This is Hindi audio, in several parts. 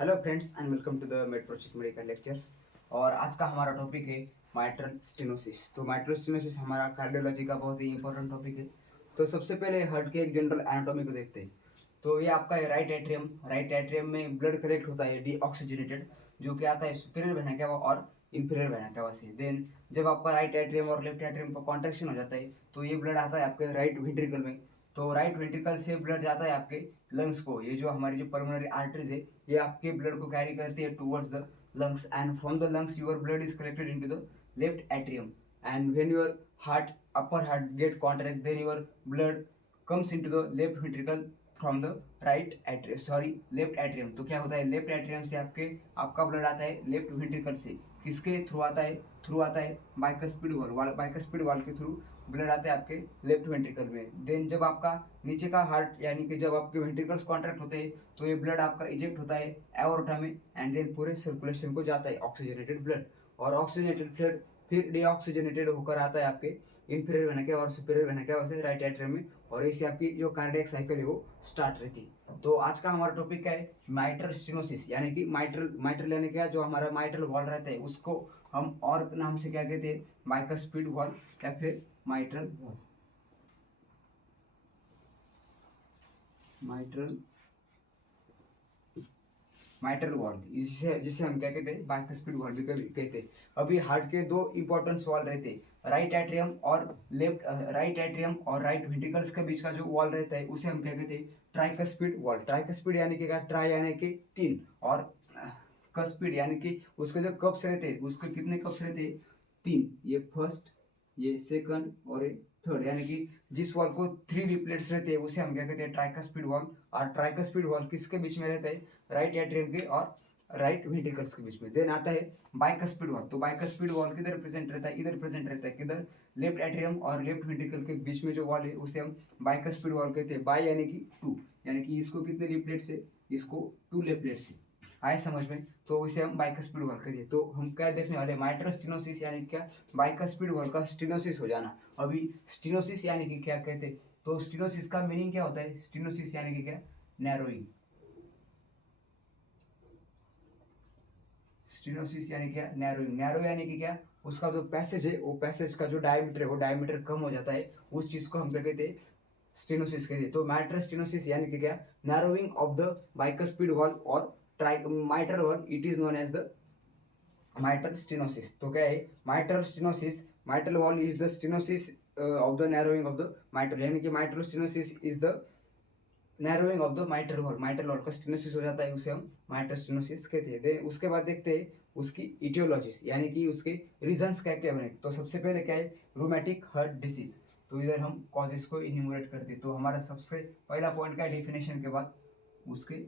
Hello friends and welcome to the med project medical lectures. और आज का हमारा टॉपिक है माइट्रल स्टेनोसिस। तो माइट्रल स्टेनोसिस हमारा कार्डियोलॉजी का बहुत ही इंपॉर्टेंट टॉपिक है। तो सबसे पहले हार्ट के एक जनरल एनाटॉमी को देखते हैं। तो ये आपका है राइट एट्रियम में ब्लड कलेक्ट होता है डीऑक्सीजनेटेड, जो कि आता है सुपीरियर वेना केवा और इंफीरियर वेना केवा से। देन जब आपका राइट एट्रियम और लेफ्ट एट्रियम का कॉन्ट्रैक्शन हो जाता है तो ये ब्लड आता है आपके राइट वेंट्रिकल में। तो राइट वेंट्रिकल से ब्लड जाता है आपके लंग्स को। ये जो हमारी जो पल्मोनरी आर्टरीज है ये आपके ब्लड को कैरी करती है towards the lungs, and from the lungs your blood is collected into the left atrium, and when your upper heart get contract, then your blood comes into the left ventricle from the left atrium. तो क्या होता है, लेफ्ट एट्रियम से आपका ब्लड आता है लेफ्ट वेंट्रिकल से। किसके थ्रू आता है? थ्रू आता है बाइकस्पीड वाल के थ्रू ब्लड आता है आपके लेफ्ट वेंट्रिकल में। देन जब आपका नीचे का हार्ट यानी कि जब आपके वेंट्रिकल्स कॉन्ट्रैक्ट होते हैं तो ये ब्लड आपका इजेक्ट होता है एओर्टा में, एंड देन पूरे सर्कुलेशन को जाता है ऑक्सीजनेटेड ब्लड। और ऑक्सीजनेटेड ब्लड फिर डीऑक्सीजनेटेड होकर आता है आपके इंफीरियर वेना के और सुपीरियर वेना के वैसे राइट एट्रियम में, और ऐसे आपकी जो कार्डियक साइकिल है वो स्टार्ट रहती है। तो आज का हमारा टॉपिक क्या है? माइट्रल स्टेनोसिस, यानी कि माइट्रल यानी क्या, जो हमारा माइट्रल वॉल रहता है उसको हम और नाम से क्या कहते हैं? बाइकस्पीड वॉल या फिर mitral valve. Mitral mitral valve जिसे जिसे हम क्या कहते हैं? बाइकस्पीड वॉल भी कभी कहते हैं। अभी हार्ट के दो इंपॉर्टेंट वॉल रहते हैं, राइट एट्रियम और राइट वेंट्रिकल्स के बीच का जो वॉल रहता है उसे हम क्या कहते हैं? Tricuspid wall. ट्राइकस्पिड यानी कि क्या? ट्राई यानी कि तीन, और कस्पिड यानी कि उसके जो कप्स रहते हैं उसके कितने कप्स रहते हैं? तीन। ये फर्स्ट, ये सेकंड और ये थर्ड, यानी कि जिस वॉल को थ्री डिप्लेट्स रहते हैं उसे हम क्या कहते हैं? Tricuspid wall. और ट्राइकस्पिड वॉल किसके बीच में रहता है? राइट एट्रियम के और राइट वेंट्रिकल्स के बीच में। देन आता है बाइकस्पिड वॉल। तो बाइकस्पिड वॉल किधर प्रेजेंट रहता है? इधर प्रेजेंट रहता है। किधर? लेफ्ट एट्रियम और लेफ्ट वेंट्रिकल के बीच में जो वॉल है उसे हम बाइकस्पिड वॉल कहते हैं। बाई यानी कि टू, यानी कि इसको कितने लिपलेट्स है? इसको टू लिपलेट्स है। आए समझ में? तो इसे हम बाइकस्पिड वॉल करिए। तो हम क्या देखने वाले? माइट्रल स्टेनोसिस यानी क्या? बाइकस्पिड वॉल का स्टेनोसिस हो जाना। अभी स्टेनोसिस यानी कि क्या कहते हैं? तो स्टेनोसिस का मीनिंग क्या होता है? स्टेनोसिस यानी कि क्या? नैरोइंग। स्टेनोसिस यानी क्या? नैरोइंग। नैरो यानी कि क्या? उसका जो पैसेज है वो पैसेज का जो डायमीटर है वो डायमीटर कम हो जाता है, उस चीज को हम क्या कहते हैं? स्टेनोसिस कहते हैं। तो माइट्रल स्टेनोसिस यानी कि क्या? Narrowing of the bicuspid valve और mitral valve, it is known as the mitral stenosis. तो क्या है mitral stenosis? Mitral valve is the stenosis of the narrowing of the mitral, यानी कि mitral stenosis is the narrowing of the mitral valve. Mitral valve का स्टेनोसिस हो जाता है, उसे हम माइट्रल स्टेनोसिस कहते हैं। देन उसके बाद देखते हैं उसकी इटियोलॉजीज, यानी कि उसके रीजंस क्या क्या होने। तो सबसे पहले क्या है? Rheumatic heart disease. तो इधर हम कॉजेस को इन्यूमरेट करते हैं। तो हमारा सबसे पहला पॉइंट का डेफिनेशन के बाद उसके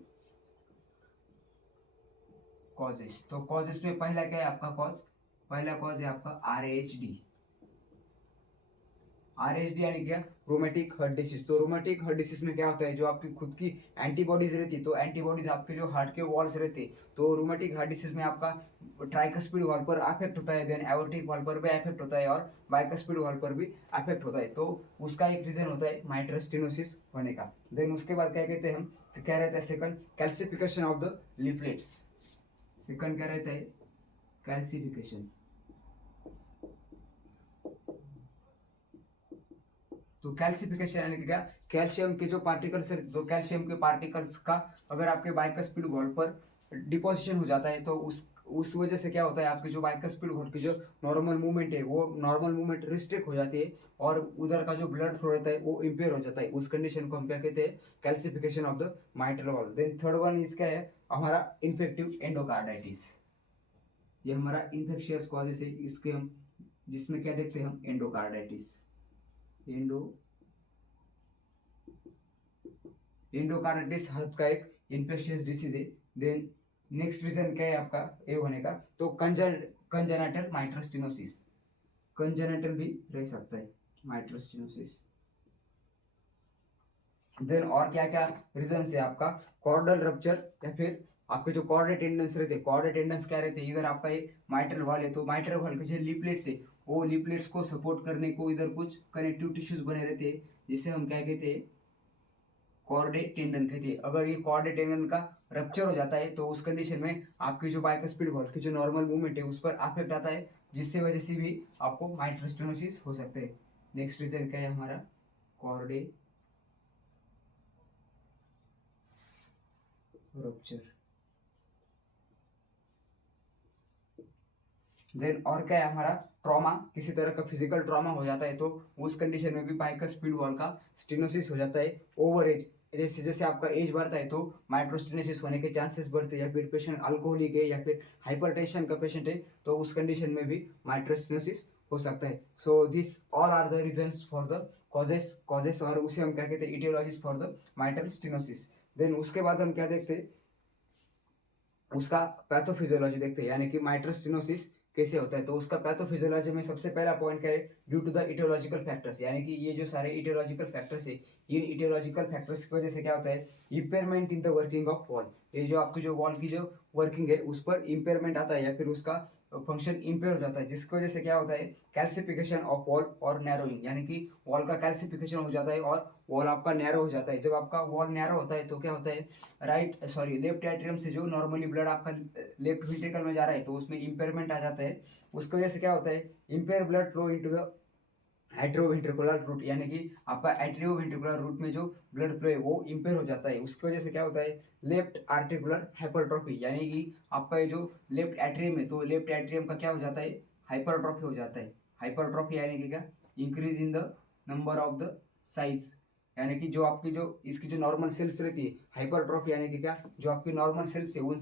कॉजेस। तो कॉजेस में पहला क्या है आपका कॉज? पहला कॉज है आपका RHD। RHD यानी क्या? Rheumatic heart disease. तो रोमेटिक हार्ट डिसीज में क्या होता है? जो आपकी खुद की एंटीबॉडीज रहती है, तो एंटीबॉडीज आपके जो हार्ट के वॉल्स रहते हैं, तो रोमेटिक हार्ट डिसीज में आपका ट्राइकस्पिड वॉल पर अफेक्ट होता है, देन एओर्टिक वॉल पर भी अफेक्ट होता है और बाइकस्पिड वॉल पर भी अफेक्ट होता है। तो उसका एक रीजन होता है माइट्रल स्टेनोसिस होने का। देन उसके बाद क्या कहते हैं हम? तो क्या रहता है second? Calcification of the leaflets. Second क्या रहता है? कैल्सिफिकेशन। तो कैल्सिफिकेशन यानी कि क्या? कैल्शियम के जो पार्टिकल्स है, तो कैल्शियम के पार्टिकल्स का अगर आपके बाइकस्पिड वॉल पर डिपोजिशन हो जाता है तो उस वजह से क्या होता है? आपके जो बाइकस्पिड वॉल की जो नॉर्मल मूवमेंट है वो नॉर्मल मूवमेंट रिस्ट्रिक्ट हो जाती है और उधर का जो ब्लड फ्लो रहता है वो इम्पेयर हो जाता है। उस कंडीशन को हम क्या कहते हैं? Calcification of the mitral valve. Then third one इसका है हमारा इन्फेक्टिव एंडोकार्डाइटिस। ये हमारा इन्फेक्शियस कॉजेस है, इसके हम जिसमें क्या देखते हैं हम? एंडोकार्डाइटिस। एंडो एंडोकार्डाइटिस हार्ट का एक इन्फेक्शियस डिसीज है। देन नेक्स्ट रीजन क्या है आपका ए होने का? तो कंजेनाइटल माइट्रल स्टेनोसिस। कंजेनाइटल भी रह सकता है माइट्रल स्टेनोसिस। देन और क्या क्या रीजन है आपका? कॉर्डल रप्चर, या फिर आपके जो कॉर्डे टेंडेंस रहते हैं। कॉर्डे टेंडेंस क्या रहते हैं? इधर आपका ये माइट्रल वॉल है, तो माइट्रल वॉल के जो लिपलेट्स है वो लिपलेट्स को सपोर्ट करने को इधर कुछ कनेक्टिव टिश्यूज बने रहते हैं, जिसे हम क्या कहते हैं? कॉर्डे टेंडन कहते हैं। अगर ये कॉर्डे टेंडन का रप्चर हो जाता है तो उस कंडीशन में आपकी जो बाइकुस्पिड वॉल्व की जो नॉर्मल मूवमेंट है उस पर अफेक्ट आता है, जिससे वजह से भी आपको माइट्रल स्टेनोसिस हो सकते हैं। नेक्स्ट रीजन क्या है हमारा, कॉर्डे रप्चर। देन और क्या है हमारा, ट्रॉमा, किसी तरह का फिजिकल ट्रॉमा हो जाता है तो उस कंडीशन में भी बाइकुस्पिड वॉल्व का स्टेनोसिस हो जाता है। ओवर एज, जैसे जैसे आपका एज बढ़ता है तो माइट्रोस्टेनोसिस होने के चांसेस बढ़ते हैं, या फिर पेशेंट अल्कोहलिक है या फिर हाइपरटेंशन का पेशेंट है तो उस कंडीशन में भी माइट्रोस्टेनोसिस हो सकता है। So this all are the reasons for the causes और उसे हम क्या कहते हैं, etiologies for the mitral stenosis. Then उसके बाद हम क्या देखते हैं, उसका पैथोफिजियोलॉजी देखते हैं, यानी कि माइट्रल स्टेनोसिस कैसे होता है। तो उसका पैथोफिजियोलॉजी में सबसे पहला पॉइंट क्या है, due to the aetiological factors, यानी कि ये जो सारे इटियोलॉजिकल फैक्टर्स है, ये इटियोलॉजिकल फैक्टर्स की वजह से क्या होता है, impairment in the working of wall. ये जो आपकी जो वॉल की जो वर्किंग है उस पर इम्पेयरमेंट आता है या फिर उसका फंक्शन इम्पेयर हो जाता है, जिसकी वजह से क्या होता है, कैल्सिफिकेशन ऑफ वॉल और नैरोइंग, यानी कि वॉल का कैल्सिफिकेशन हो जाता है और वॉल आपका नैरो हो जाता है। जब आपका वॉल नैरो होता है तो क्या होता है, लेफ्ट एट्रियम से जो नॉर्मली ब्लड आपका लेफ्ट वेंट्रिकल में जा रहा है तो उसमें इम्पेयरमेंट आ जाता है। उसकी वजह से क्या होता है, impair blood flow into the atrioventricular route, यानी कि आपका एट्रियोवेंट्रिकुलर रूट में जो ब्लड फ्लो है वो इम्पेयर हो जाता है। उसकी वजह से क्या होता है, लेफ्ट आर्टिकुलर हाइपरट्रॉफी, यानी कि आपका ये जो लेफ्ट एट्रियम है तो लेफ्ट एट्रियम का क्या हो जाता है, हाइपरट्रॉफी हो जाता है। हाइपरट्रॉफी यानी कि क्या, increase in the number of the size, यानी कि जो आपकी जो इसकी जो नॉर्मल सेल्स रहती है, हाइपरट्रॉफी यानी कि क्या, जो आपकी नॉर्मल सेल्स है उन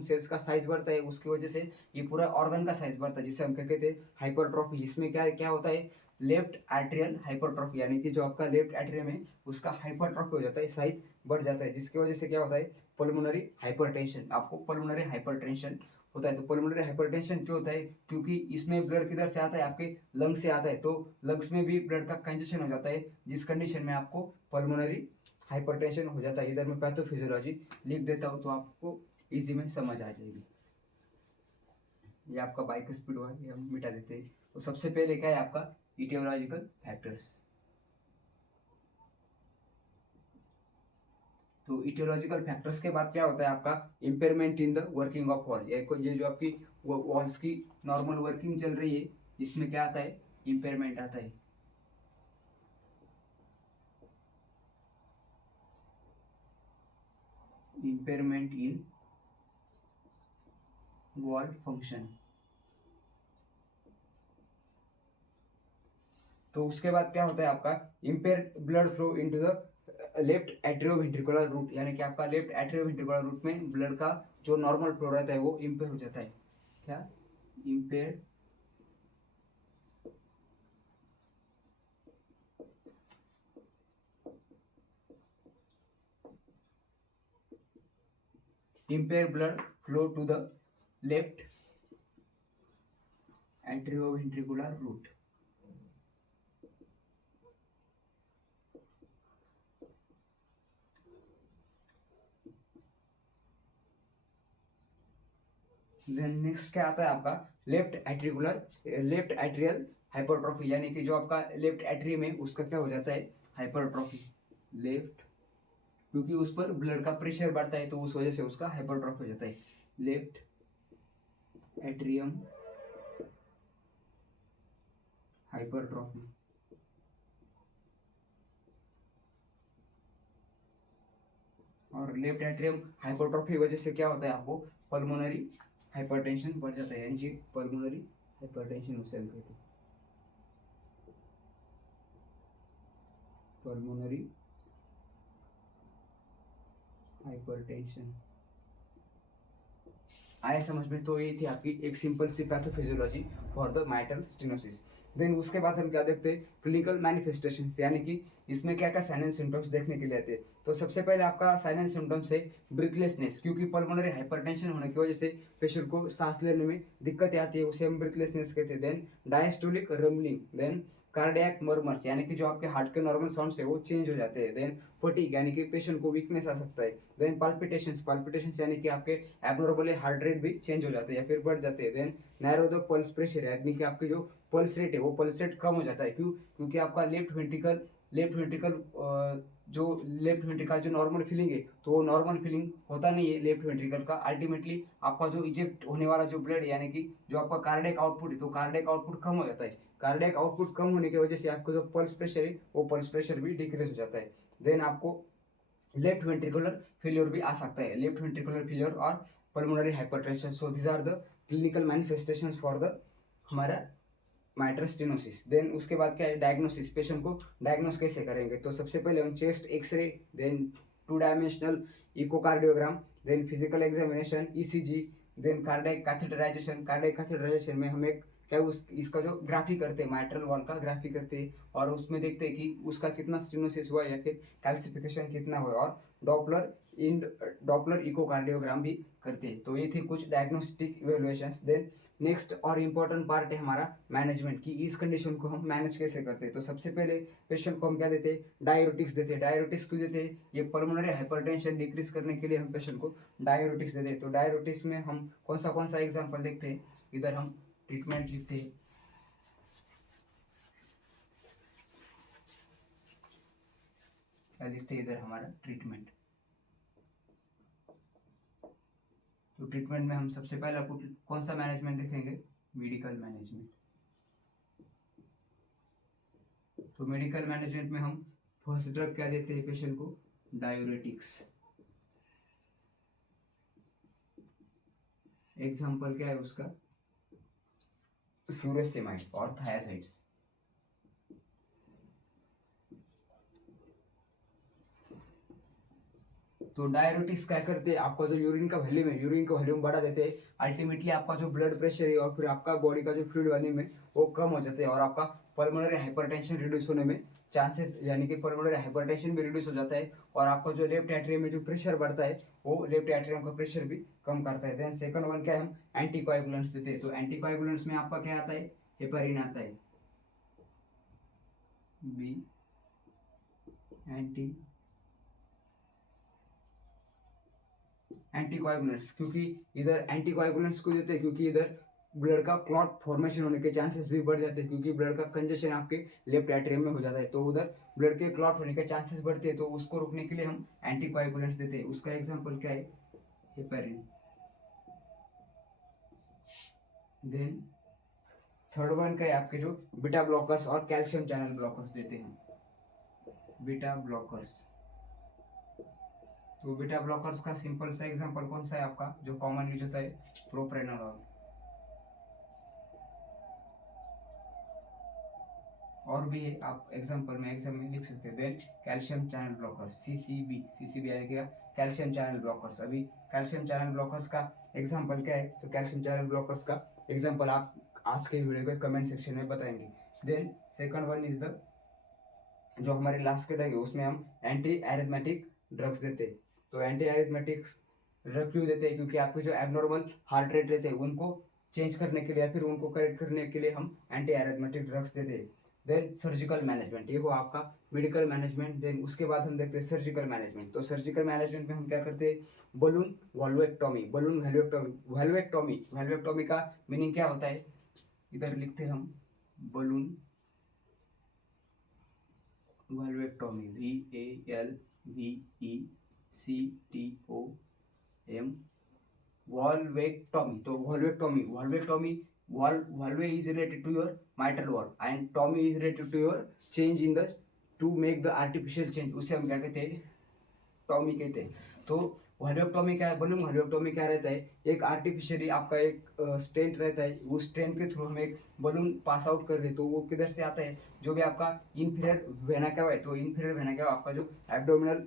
सेल्स का साइज बढ़ता है, उसकी वजह से ये पूरा ऑर्गन का साइज बढ़ता है, जिसे हम क्या कहते हैं, हाइपरट्रॉफी। इसमें क्या क्या होता है, लेफ्ट एट्रियल हाइपरट्रॉफी, यानी कि जो आपका लेफ्ट एट्रियम है उसका हाइपरट्रॉफी हो जाता है, साइज बढ़ जाता है, जिसकी वजह से क्या होता है, पल्मोनरी हाइपरटेंशन। आपको पल्मोनरी हाइपरटेंशन होता है। तो पल्मोनरी हाइपरटेंशन क्यों होता है, क्योंकि इसमें ब्लड किधर से आता है, आपके लंग से आता है, तो लंग्स में भी ब्लड का कंजेशन हो जाता है, जिस कंडीशन में आपको पल्मोनरी हाइपरटेंशन हो जाता है। इधर मैं पैथोफिजियोलॉजी लिख देता हूँ तो आपको इजी में समझ आ जाएगी। ये आपका बाइक स्पीड हुआ, ये हम मिटा देते हैं। तो सबसे पहले क्या है आपका, इटियोलॉजिकल फैक्टर्स। तो इटियोलॉजिकल फैक्टर्स के बाद क्या होता है आपका, impairment in the working of wall. ये जो आपकी वॉल्स की नॉर्मल वर्किंग चल रही है इसमें क्या आता है, इम्पेयरमेंट आता है। Impairment in valve function. तो उसके बाद क्या होता है आपका, impair blood flow into the left atrioventricular route, यानी कि आपका लेफ्ट एट्रियोवेंट्रिकुलर रूट में ब्लड का जो नॉर्मल फ्लो रहता है वो इम्पेयर हो जाता है। क्या, impair impair blood flow to the left atrioventricular route. Then next क्या आता है आपका, लेफ्ट एट्रियल हाइपरट्रॉफी, यानी कि जो आपका लेफ्ट एट्रियम है उसका क्या हो जाता है, हाइपरट्रॉफी। लेफ्ट, क्योंकि उस पर ब्लड का प्रेशर बढ़ता है तो उस वजह से उसका हाइपरट्रॉफी हो जाता है। Left atrium hypertrophy. और लेफ्ट एट्रियम हाइपरट्रॉफी की वजह से क्या होता है आपको, पल्मोनरी हाइपरटेंशन बढ़ जाता है, यानी कि पल्मोनरी हाइपरटेंशन उसे हम कहते हैं, पल्मोनरी हाइपरटेंशन। आए समझ में। तो ये थी आपकी एक सिंपल सी pathophysiology for the mitral stenosis. Then उसके बाद हम क्या देखते हैं, क्लिनिकल मैनिफेस्टेशन, यानी कि इसमें क्या क्या साइन एंड सिम्टम्स देखने के लिए आते हैं। तो सबसे पहले आपका साइन एंड सिम्टम्स है ब्रीथलेसनेस, क्योंकि पल्मोनरी हाइपरटेंशन होने की वजह से पेशेंट को सांस लेने में दिक्कत आती है, उसे हम ब्रीथलेसनेस कहते हैं। Then diastolic rumbling, then cardiac murmurs, यानी कि जो आपके हार्ट के नॉर्मल साउंड्स है वो चेंज हो जाते हैं। देन फटीग, यानी कि पेशेंट को वीकनेस आ सकता है। देन पाल्पिटेशंस यानी कि आपके एबनॉर्मली हार्ट रेट भी चेंज हो जाते हैं या फिर बढ़ जाते हैं। Then narrow the pulse pressure, यानी कि आपकी जो पल्स रेट है वो पल्स रेट कम हो जाता है। क्यों, क्योंकि आपका लेफ्ट वेंट्रिकल जो लेफ्ट वेंट्रिकल जो नॉर्मल फीलिंग है, तो वो नॉर्मल फीलिंग होता नहीं है लेफ्ट वेंट्रिकल का। अल्टीमेटली आपका जो इजेक्ट होने वाला जो ब्लड यानी कि जो आपका कार्डियक आउटपुट है, तो कार्डियक आउटपुट कम हो जाता है। कार्डियक आउटपुट कम होने की वजह से आपको जो पल्स प्रेशर है, वो पल्स प्रेशर भी डिक्रीज हो जाता है। देन आपको लेफ्ट वेंट्रिकुलर फेलियर भी आ सकता है, लेफ्ट वेंट्रिकुलर फेलियर और pulmonary hypertension. So these are the clinical manifestations for the हमारा माइट्रल स्टेनोसिस। देन उसके बाद क्या है, डायग्नोसिस। पेशेंट को डायग्नोस कैसे करेंगे, तो सबसे पहले हम chest X-ray, then 2 dimensional echocardiogram, then physical examination, ECG, then cardiac catheterisation. Cardiac catheterisation में हम एक क्या उस इसका जो ग्राफी करते हैं, माइट्रल वॉल का ग्राफी करते हैं, और उसमें देखते हैं कि उसका कितना स्टेनोसिस हुआ या फिर कैल्सिफिकेशन कितना हुआ, और डॉपलर इकोकार्डियोग्राम भी करते हैं। तो ये थे कुछ डायग्नोस्टिक इवेल्युएशंस। देन नेक्स्ट और इम्पोर्टेंट पार्ट है हमारा मैनेजमेंट, की इस कंडीशन को हम मैनेज कैसे करते हैं। तो सबसे पहले पेशेंट को हम क्या देते हैं, डायरेटिक्स देते हैं। डायरेटिक्स क्यों देते हैं, ये पल्मोनरी हाइपरटेंशन डिक्रीज करने के लिए हम पेशेंट को डायरेटिक्स देते हैं। तो डायरेटिक्स में हम कौन सा एग्जाम्पल देखते हैं, इधर हम ट्रीटमेंट लिखते हैं। क्या लिखते हैं इधर, हमारा ट्रीटमेंट। तो ट्रीटमेंट में हम सबसे पहले आपको कौन सा मैनेजमेंट देखेंगे, मेडिकल मैनेजमेंट। तो मेडिकल मैनेजमेंट में हम फर्स्ट ड्रग क्या देते हैं पेशेंट को, डायूरेटिक्स। एग्जाम्पल क्या है उसका, फ्यूरेसेमाइड और थायासाइड्स। तो डायरेटिक्स क्या करते हैं, आपका जो यूरिन का वॉल्यूम है, यूरिन का वॉल्यूम बढ़ा देते हैं। अल्टीमेटली आपका जो ब्लड प्रेशर है और फिर आपका बॉडी का जो फ्लूइड वॉल्यूम है वो कम हो जाते हैं, और आपका पल्मोनरी हाइपरटेंशन रिड्यूस होने में चांसेस, यानी कि पल्मोनरी हाइपरटेंशन भी रिड्यूस हो जाता है, और आपका जो लेफ्ट एट्रियम में जो प्रेशर बढ़ता है, वो लेफ्ट एट्रियम का प्रेशर भी कम करता है। देन सेकंड वन क्या है, हम एंटीकोएगुलेंट्स देते हैं। तो एंटीकोएगुलेंट्स में आपका क्या आता है, हेपारिन आता है, बी एंटीकोएगुलेंट्स। क्योंकि इधर एंटीकोएगुलेंट्स को देते हैं क्योंकि इधर ब्लड का क्लॉट फॉर्मेशन होने के चांसेस भी बढ़ जाते हैं, क्योंकि ब्लड का कंजेशन आपके लेफ्ट एट्रियम में हो जाता है, तो उधर ब्लड के क्लॉट होने के चांसेस बढ़ते हैं। तो उसको रोकने के लिए हम एंटीकोएगुलेंट्स देते हैं। उसका एग्जांपल क्या है, हेपारिन। देन थर्ड वन का है आपके जो बीटा ब्लॉकर्स और कैल्शियम चैनल ब्लॉकर्स देते हैं, बीटा ब्लॉकर्स। तो बीटा ब्लॉकर्स का सिंपल सा एग्जांपल कौन सा है आपका, जो कॉमन यूज होता है, प्रोप्रेनोलॉल। और भी है, आप एग्जांपल में एग्जाम में लिख सकते हैं। Then calcium channel blockers, CCB यानी कि कैल्शियम चैनल ब्लॉकर्स। अभी कैल्शियम चैनल ब्लॉकर्स का एग्जांपल क्या है, तो कैल्शियम चैनल ब्लॉकर्स का एग्जांपल आप आज के वीडियो के कमेंट सेक्शन में बताएंगे। Then second one is the, जो हमारे लास्ट के ड्रग है उसमें हम एंटी एरिथमेटिक ड्रग्स देते हैं। तो एंटी एरिथमेटिक्स ड्रग क्यों देते हैं, क्योंकि आपके जो एबनॉर्मल हार्ट रेट रहते हैं उनको चेंज करने के लिए या फिर उनको करेक्ट करने के लिए हम एंटी एरिथमेटिक ड्रग्स देते हैं। देन सर्जिकल मैनेजमेंट, ये हो आपका मेडिकल मैनेजमेंट। देन उसके बाद हम देखते हैं सर्जिकल मैनेजमेंट। तो सर्जिकल मैनेजमेंट में हम क्या करते हैं, बलून वॉल्वेक्टोमी। बलून वॉल्वेक्टोमी, वॉल्वेक्टोमी का मीनिंग क्या होता है, इधर लिखते हैं हम, बलून वॉल्वेक्टोमी, VALVECTOM, वॉल्वेक्टोमी। तो वॉल्वेक्टोमी, valve is related to your mitral valve and tommy is related to your change in the, to make the artificial change, उसे हम क्या कहते हैं, टॉमी कहते हैं। तो वॉल्वेक्टोमी क्या है, बलून वॉल्वेक्टोमी क्या रहता है, एक आर्टिफिशियली आपका एक स्टेंट रहता है, उस स्टेंट के थ्रू हम एक बलून पास आउट कर दे। तो वो किधर से आता है, जो भी आपका इन्फीरियर वेना केवा है, तो इन्फीरियर वेना केवा आपका जो एब्डोमिनल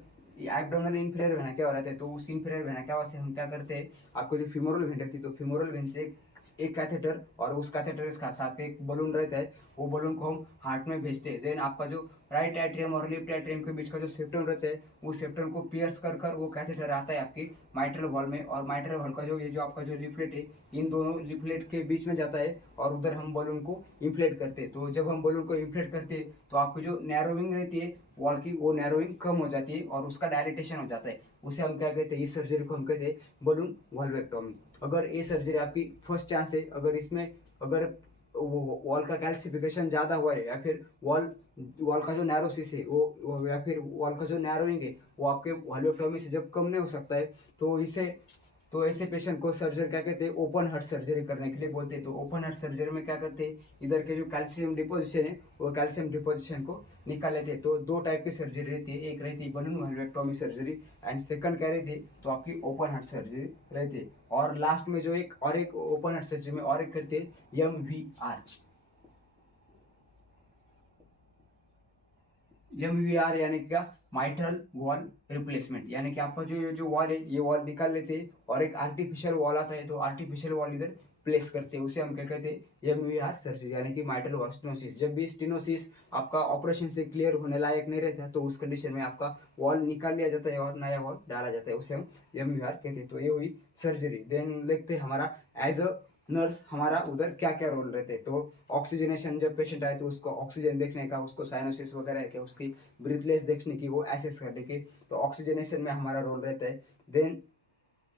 इन्फीरियर वेना केवा रहता है, तो उस इन्फीरियर वेना केवा से हम क्या करते हैं, आपको जो फीमोरल वेन रहती है, तो फीमोरल वेन से एक कैथेटर और उस कैथेटर के साथ एक बलून रहता है, वो बलून को हम हार्ट में भेजते हैं। देन आपका जो राइट एट्रियम और लेफ्ट एट्रियम के बीच का जो सेप्टम रहता है, वो सेप्टम को पियर्स कर वो कैथेटर आता है आपकी माइट्रल वॉल में, और माइट्रल वॉल का जो ये जो आपका जो लिफलेट है, इन दोनों लिफलेट के बीच में जाता है, और उधर हम बलून को इन्फ्लेट करते हैं। तो जब हम बलून को इन्फ्लेट करते हैं तो आपको जो नैरोइंग रहती है वॉल की, वो नैरोइंग कम हो जाती है और उसका डायलेटेशन हो जाता है। उसे हम क्या कहते हैं, इस सर्जरी को हम कहते हैं बलून वॉल्वेक्टोमी। अगर ये सर्जरी आपकी फर्स्ट चांस है, अगर इसमें अगर वो वॉल का कैल्सिफिकेशन ज़्यादा हुआ है, या फिर वॉल वॉल का जो नैरोसिस है वो या फिर वॉल का जो नैरोइंग है वो आपके वॉल्वेक्टोमी से जब कम नहीं हो सकता है, तो इसे तो ऐसे पेशेंट को सर्जरी क्या कहते हैं, ओपन हार्ट सर्जरी करने के लिए बोलते हैं। तो ओपन हार्ट सर्जरी में क्या करते हैं, इधर के जो कैल्शियम डिपोजिशन है वो कैल्शियम डिपोजिशन को निकाल लेते हैं। तो दो टाइप की सर्जरी रहती है, एक रहती है बलून वल्वेक्टोमी सर्जरी एंड सेकंड क्या रहती है, तो आपकी ओपन हार्ट सर्जरी रहती है। और लास्ट में जो एक ओपन हार्ट सर्जरी में और एक करते हैं MVR। MVR यानी क्या, माइट्रल वॉल रिप्लेसमेंट, यानी कि आपका जो जो वॉल है ये वॉल निकाल लेते हैं और एक आर्टिफिशियल वॉल आता है, तो आर्टिफिशियल वॉल इधर प्लेस करते हैं, उसे हम क्या कहते हैं, MVR सर्जरी यानी कि माइट्रल वॉल स्टेनोसिस। जब भी स्टेनोसिस आपका ऑपरेशन से क्लियर होने लायक नहीं रहता तो उस कंडीशन में आपका वॉल निकाल लिया जाता है और नया वॉल डाला जाता है, उसे हम MVR कहते हैं। तो ये हुई सर्जरी। देन देखते हैं हमारा एज अ नर्स हमारा उधर क्या क्या रोल रहते हैं। तो ऑक्सीजनेशन, जब पेशेंट आए तो उसको ऑक्सीजन देखने का, उसको साइनोसिस वगैरह है क्या, उसकी ब्रीथलेस देखने की, वो एसेस करने की, तो ऑक्सीजनेशन में हमारा रोल रहता है। देन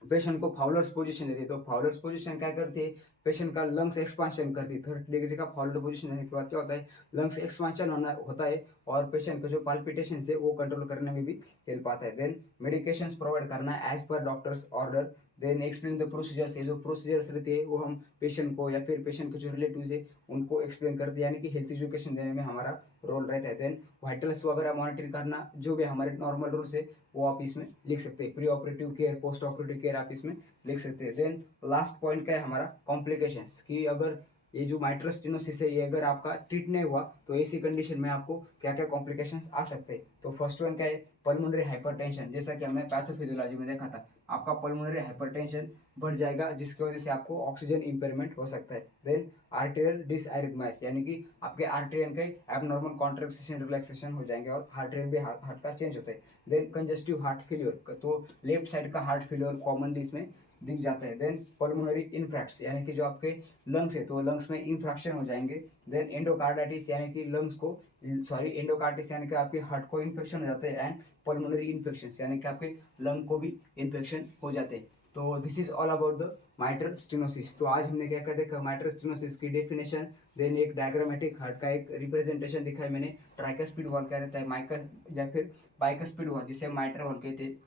पेशेंट को फाउलर्स पोजीशन देती है। तो फाउलर्स पोजीशन क्या करती है, पेशेंट का लंग्स एक्सपांशन करती है। 30 डिग्री का फाउलर पोजीशन देने के बाद क्या होता है, लंग्स एक्सपांशन होता है और पेशेंट का जो पाल्पिटेशन है वो कंट्रोल करने में भी हेल्प आता है। देन मेडिकेशंस प्रोवाइड करना as per doctor's order. Then explain the procedures, ये जो प्रोसीजर्स रहते हैं वो हम पेशेंट को या फिर पेशेंट के जो रिलेटिव्स है उनको एक्सप्लेन करते हैं, यानी कि हेल्थ एजुकेशन देने में हमारा रोल रहता है। देन वाइटल्स वगैरह मॉनिटर करना, जो भी हमारे नॉर्मल रूल्स है वो आप इसमें लिख सकते हैं। Pre operative care, post operative care आप इसमें लिख सकते हैं। देन लास्ट पॉइंट क्या है हमारा, कॉम्प्लिकेशंस, कि अगर ये जो माइट्रल स्टेनोसिस है ये अगर आपका ट्रीट नहीं हुआ तो ऐसी कंडीशन में आपको क्या क्या कॉम्प्लिकेशंस आ सकते हैं। तो फर्स्ट वन क्या है, पल्मोनरी हाइपरटेंशन, जैसा कि हमने पैथोफिजियोलॉजी में देखा था, आपका पल्मोनरी हाइपरटेंशन बढ़ जाएगा जिसकी वजह से आपको ऑक्सीजन इंपेयरमेंट हो सकता है। देन आर्टेरियल डिसआरिथमाइस, यानी कि आपके आर्टेरियन के एबनॉर्मल कॉन्ट्रैक्शन रिलैक्सेशन हो जाएंगे और हार्ट रेट भी हार्ट का चेंज होता है। देन कंजेस्टिव हार्ट फेलियर, तो लेफ्ट साइड का हार्ट फेलियर कॉमनली इसमें दिख जाता है। देन पल्मोनरी इन्फ्रैक्ट्स, यानी कि जो आपके लंग्स है तो लंग्स में इन्फ्रैक्शन हो जाएंगे। देन एंडोकार्डाइटिस, यानी कि लंग्स को एंडोकार्डिटिस यानी कि आपके हार्ट को इन्फेक्शन हो जाते हैं। एंड पल्मोनरी इन्फेक्शन यानी कि आपके लंग को भी इन्फेक्शन हो जाते हैं। तो this is all about the mitral stenosis. तो आज हमने क्या क्या देखा, माइट्रल स्टेनोसिस की डेफिनेशन, देन एक डायग्रामेटिक हार्ट का एक रिप्रेजेंटेशन दिखाई मैंने, ट्राइकस्पिड वॉल क्या रहता है, माइकल या फिर बाइकस्पिड वॉल जिसे माइट्रल वॉल कहते हैं।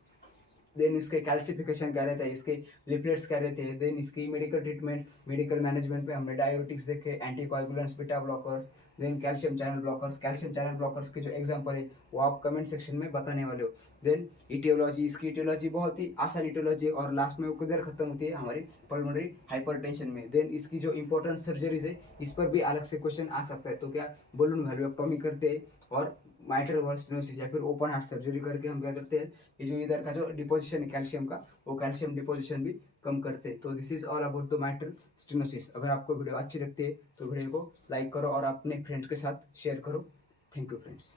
देन इसके कैल्सिफिकेशन क्या रहता है, इसके लिपलेट्स क्या रहते हैं। देन इसकी मेडिकल ट्रीटमेंट, मेडिकल मैनेजमेंट पे हमने डायबिटिक्स देखे, anticoagulants, beta blockers, then calcium channel blockers. Calcium channel blockers के जो एग्जांपल है वो आप कमेंट सेक्शन में बताने वाले हो। देन इटियोलॉजी, इसकी इटियोलॉजी बहुत ही आसान इटियोलॉजी, और लास्ट में वो किधर खत्म होती है, हमारी पल्मोनरी हाइपरटेंशन में। देन इसकी जो इंपॉर्टेंट सर्जरीज है इस पर भी अलग से क्वेश्चन आ सकता है। तो क्या बलून वैल्यूक्टॉमी करते हैं और माइट्रल वॉल स्टेनोसिस या फिर ओपन हार्ट सर्जरी करके हम क्या करते हैं, ये जो इधर का जो डिपोजिशन है कैल्शियम का, वो कैल्शियम डिपोजिशन भी कम करते हैं। तो this is all about the mitral stenosis. अगर आपको वीडियो अच्छी लगती है तो वीडियो को लाइक करो और अपने फ्रेंड्स के साथ शेयर करो। Thank you friends.